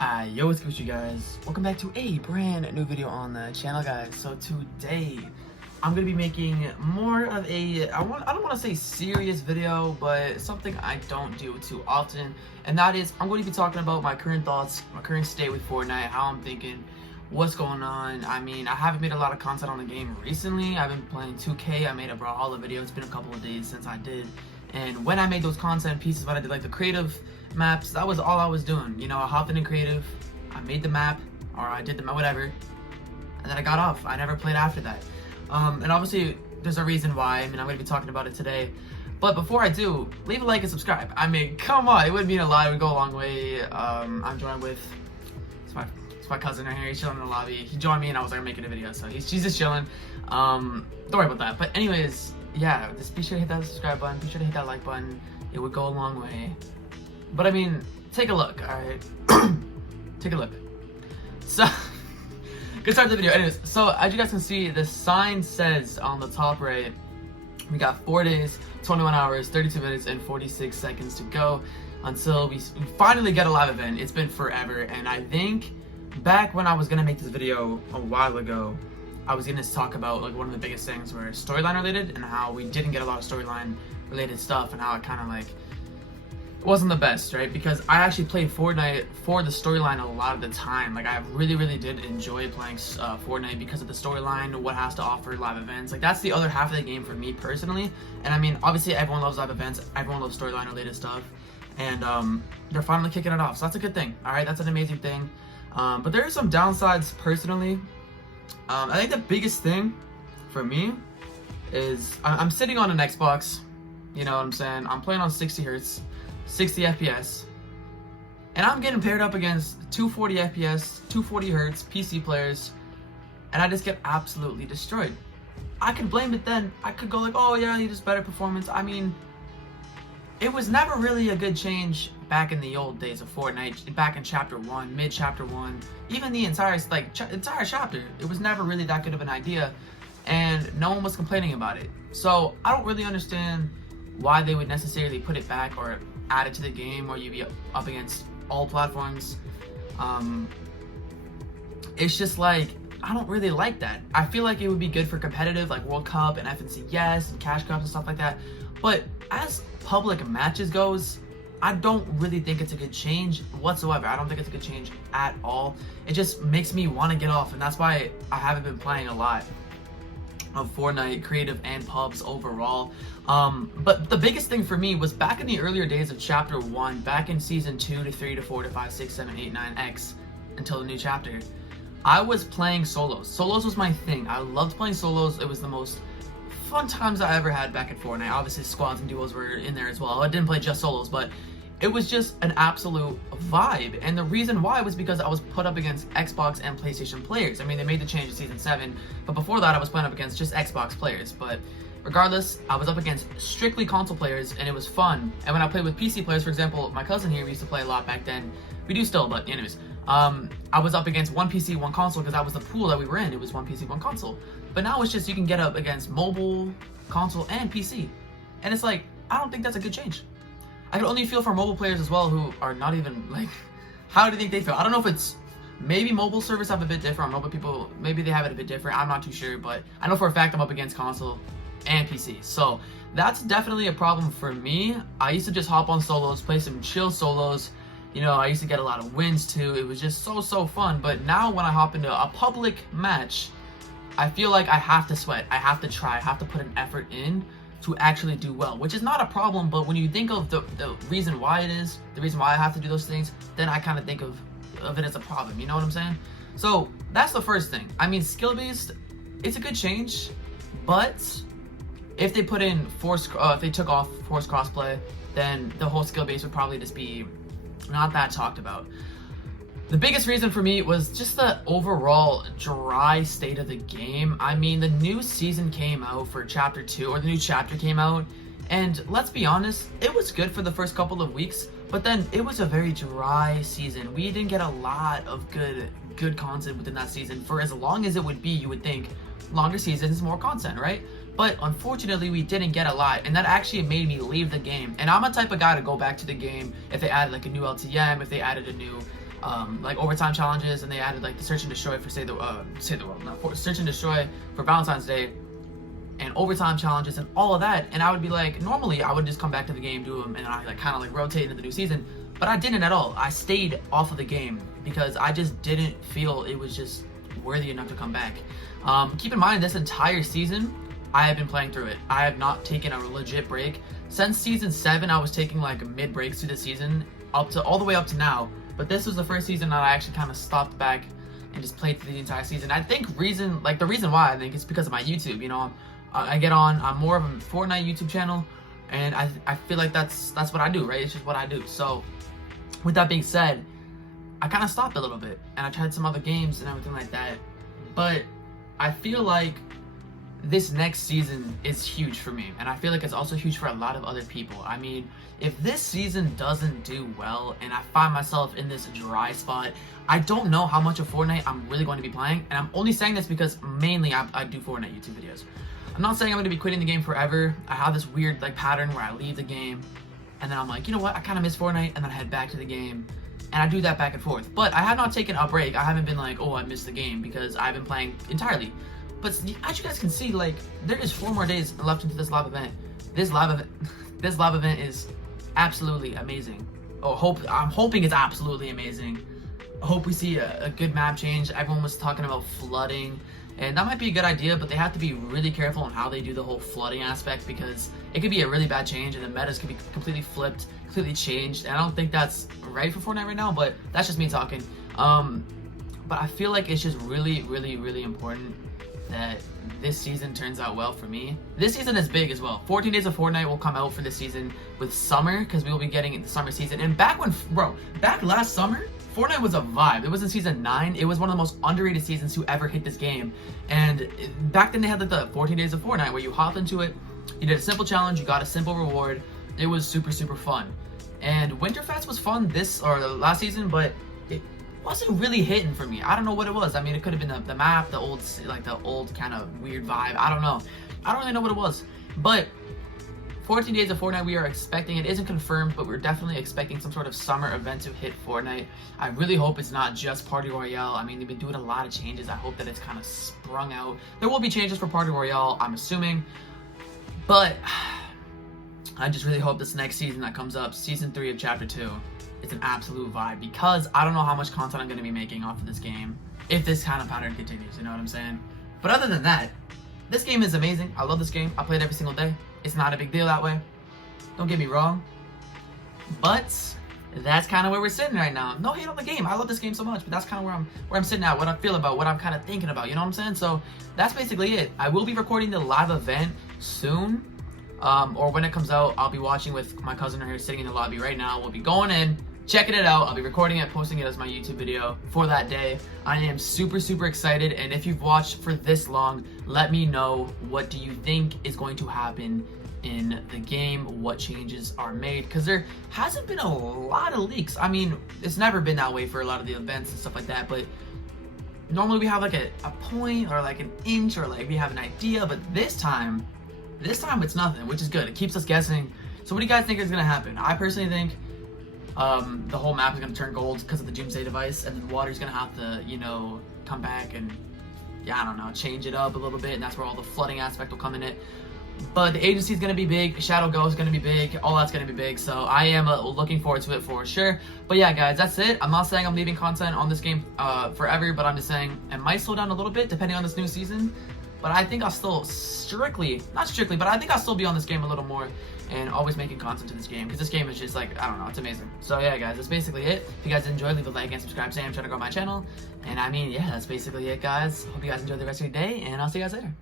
Yo, what's good, you guys? Welcome back to a brand new video on the channel, guys. So today, I'm gonna be making more of a, I don't want to say serious video, but something I don't do too often, and that is, I'm going to be talking about my current thoughts, my current state with Fortnite, how I'm thinking, what's going on. I mean, I haven't made a lot of content on the game recently. I've been playing 2K. I made a Brawlhalla video. It's been a couple of days since I did, and when I made those content pieces, when I did like the creative maps, that was all I was doing. You know, I hopped in creative, I made the map, or I did the map, whatever, and then I got off. I never played after that. And obviously, there's a reason why. I mean, I'm going to be talking about it today. But before I do, leave a like and subscribe. I mean, come on, it would mean a lot. It would go a long way. I'm joined with, it's my cousin right here. He's chilling in the lobby. He joined me and I was like making a video, so she's just chilling. Don't worry about that. But anyways, yeah, just be sure to hit that subscribe button. Be sure to hit that like button. It would go a long way. But I mean, take a look, alright? Take a look. So, good start to the video. Anyways, so as you guys can see, the sign says on the top right, we got 4 days, 21 hours, 32 minutes, and 46 seconds to go until we finally get a live event. It's been forever, and I think back when I was gonna make this video a while ago, I was gonna talk about like one of the biggest things were storyline related and how we didn't get a lot of storyline related stuff and how it kind of like wasn't the best, right? Because I actually played Fortnite for the storyline a lot of the time. Like, I really did enjoy playing Fortnite because of the storyline, what it has to offer, live events. Like, that's the other half of the game for me personally. And I mean, obviously everyone loves live events, everyone loves storyline related stuff, and they're finally kicking it off, so that's a good thing. All right, that's an amazing thing. But there are some downsides personally. I think the biggest thing for me is I'm sitting on an Xbox, you know what I'm saying? I'm playing on 60 hertz, 60 FPS, and I'm getting paired up against 240 FPS, 240 hertz PC players, and I just get absolutely destroyed. I could blame it then. I could go like, oh yeah, he just better performance. I mean, it was never really a good change back in the old days of Fortnite, back in chapter 1, mid chapter 1, even the entire entire chapter. It was never really that good of an idea, and no one was complaining about it. So I don't really understand why they would necessarily put it back or add it to the game where you be up against all platforms. It's just like, I don't really like that. I feel like it would be good for competitive, like World Cup and FNCS and Cash Cups and stuff like that. But as public matches goes, I don't really think it's a good change whatsoever. I don't think it's a good change at all. It just makes me want to get off, and that's why I haven't been playing a lot of Fortnite, creative and pubs overall. But the biggest thing for me was back in the earlier days of chapter 1, back in season 2 to 3 to 4 to 5, 6, 7, 8, 9, X, until the new chapter, I was playing solos. Solos was my thing. I loved playing solos. It was the most fun times I ever had back in Fortnite. Obviously squads and duos were in there as well. I didn't play just solos, but it was just an absolute vibe. And the reason why was because I was put up against Xbox and PlayStation players. I mean, they made the change in season 7, but before that I was playing up against just Xbox players. But regardless, I was up against strictly console players, and it was fun. And when I played with PC players, for example, my cousin here, we used to play a lot back then. We do still, but anyways, I was up against one PC, one console, because that was the pool that we were in. It was one PC, one console. But now it's just you can get up against mobile, console, and PC. And it's like, I don't think that's a good change. I can only feel for mobile players as well who are not even, like, how do you think they feel? I don't know if it's, maybe mobile servers have a bit different. I don't know, but people, maybe they have it a bit different. I'm not too sure, but I know for a fact I'm up against console and PC. So that's definitely a problem for me. I used to just hop on solos, play some chill solos. You know, I used to get a lot of wins too. It was just so fun. But now when I hop into a public match, I feel like I have to sweat. I have to try. I have to put an effort in to actually do well, which is not a problem, but when you think of the reason why it is, the reason why I have to do those things, then I kind of think of it as a problem, you know what I'm saying? So that's the first thing. I mean, skill-based, it's a good change, but if they put in if they took off forced crossplay, then the whole skill-base would probably just be not that talked about. The biggest reason for me was just the overall dry state of the game. I mean, the new season came out for chapter 2, or the new chapter came out, and let's be honest, it was good for the first couple of weeks, but then it was a very dry season. We didn't get a lot of good content within that season. For as long as it would be, you would think longer seasons, more content, right? But unfortunately, we didn't get a lot, and that actually made me leave the game. And I'm a type of guy to go back to the game if they added like a new LTM, if they added a new like overtime challenges, and they added like the search and destroy for search and destroy for Valentine's Day, and overtime challenges and all of that. And I would be like, normally I would just come back to the game, do them, and I like kind of like rotate into the new season, but I didn't at all. I stayed off of the game because I just didn't feel it was just worthy enough to come back. Keep in mind, this entire season I have been playing through it. I have not taken a legit break since season 7. I was taking like mid breaks through the season all the way up to now, but this was the first season that I actually kind of stopped back and just played through the entire season. I think the reason why I think is because of my YouTube. You know, I get on, I'm more of a Fortnite YouTube channel, and I feel like that's what I do, right? It's just what I do. So with that being said, I kind of stopped a little bit, and I tried some other games and everything like that, but I feel like this next season is huge for me, and I feel like it's also huge for a lot of other people. I mean, if this season doesn't do well and I find myself in this dry spot, I don't know how much of Fortnite I'm really going to be playing, and I'm only saying this because mainly I do Fortnite YouTube videos. I'm not saying I'm going to be quitting the game forever. I have this weird like pattern where I leave the game, and then I'm like, you know what, I kind of miss Fortnite, and then I head back to the game, and I do that back and forth. But I have not taken a break. I haven't been like, oh, I missed the game, because I've been playing entirely. But as you guys can see, like, there is 4 more days left into this live event. This live event is absolutely amazing. I'm hoping it's absolutely amazing. I hope we see a good map change. Everyone was talking about flooding, and that might be a good idea, but they have to be really careful on how they do the whole flooding aspect, because it could be a really bad change and the metas could be completely flipped, completely changed. And I don't think that's right for Fortnite right now, but that's just me talking. But I feel like it's just really, really, really important that this season turns out well for me. This season is big as well. 14 Days of Fortnite will come out for this season with summer, because we will be getting the summer season. And back last summer, Fortnite was a vibe. It was in season 9. It was one of the most underrated seasons to ever hit this game. And back then they had like the 14 Days of Fortnite where you hopped into it, you did a simple challenge, you got a simple reward. It was super, super fun. And Winterfest was fun the last season, but it wasn't really hitting for me. I don't know what it was. I mean, it could have been the map, the old kind of weird vibe. I don't know. I don't really know what it was. But 14 Days of Fortnite, we are expecting, it isn't confirmed, but we're definitely expecting some sort of summer event to hit Fortnite. I really hope it's not just Party Royale. I mean, they've been doing a lot of changes. I hope that it's kind of sprung out. There will be changes for Party Royale, I'm assuming. But I just really hope this next season that comes up, Season 3 of Chapter 2, it's an absolute vibe, because I don't know how much content I'm going to be making off of this game if this kind of pattern continues, you know what I'm saying? But other than that, this game is amazing. I love this game. I play it every single day. It's not a big deal that way. Don't get me wrong. But that's kind of where we're sitting right now. No hate on the game. I love this game so much, but that's kind of where I'm sitting at, what I feel about, what I'm kind of thinking about, you know what I'm saying? So that's basically it. I will be recording the live event soon. Or when it comes out, I'll be watching with my cousin here sitting in the lobby right now. We'll be going in, checking it out. I'll be recording it, posting it as my YouTube video for that day. I am super, super excited. And if you've watched for this long, let me know, what do you think is going to happen in the game? What changes are made? Because there hasn't been a lot of leaks. I mean, it's never been that way for a lot of the events and stuff like that, but normally we have like a point or like an inch, or like we have an idea, but this time it's nothing, which is good. It keeps us guessing. So what do you guys think is going to happen? I personally think the whole map is going to turn gold because of the Doomsday device, and then water's going to have to, you know, come back and, yeah, I don't know, change it up a little bit, and that's where all the flooding aspect will come in it. But the agency is going to be big, Shadow Go is going to be big, all that's going to be big, so I am looking forward to it for sure. But yeah, guys, that's it. I'm not saying I'm leaving content on this game forever, but I'm just saying it might slow down a little bit depending on this new season. But I think I'll still not strictly, but I think I'll still be on this game a little more and always making content to this game, because this game is just like, I don't know, it's amazing. So yeah, guys, that's basically it. If you guys enjoyed, leave a like and subscribe. Say I'm trying to grow my channel. And I mean, yeah, that's basically it, guys. Hope you guys enjoy the rest of your day, and I'll see you guys later.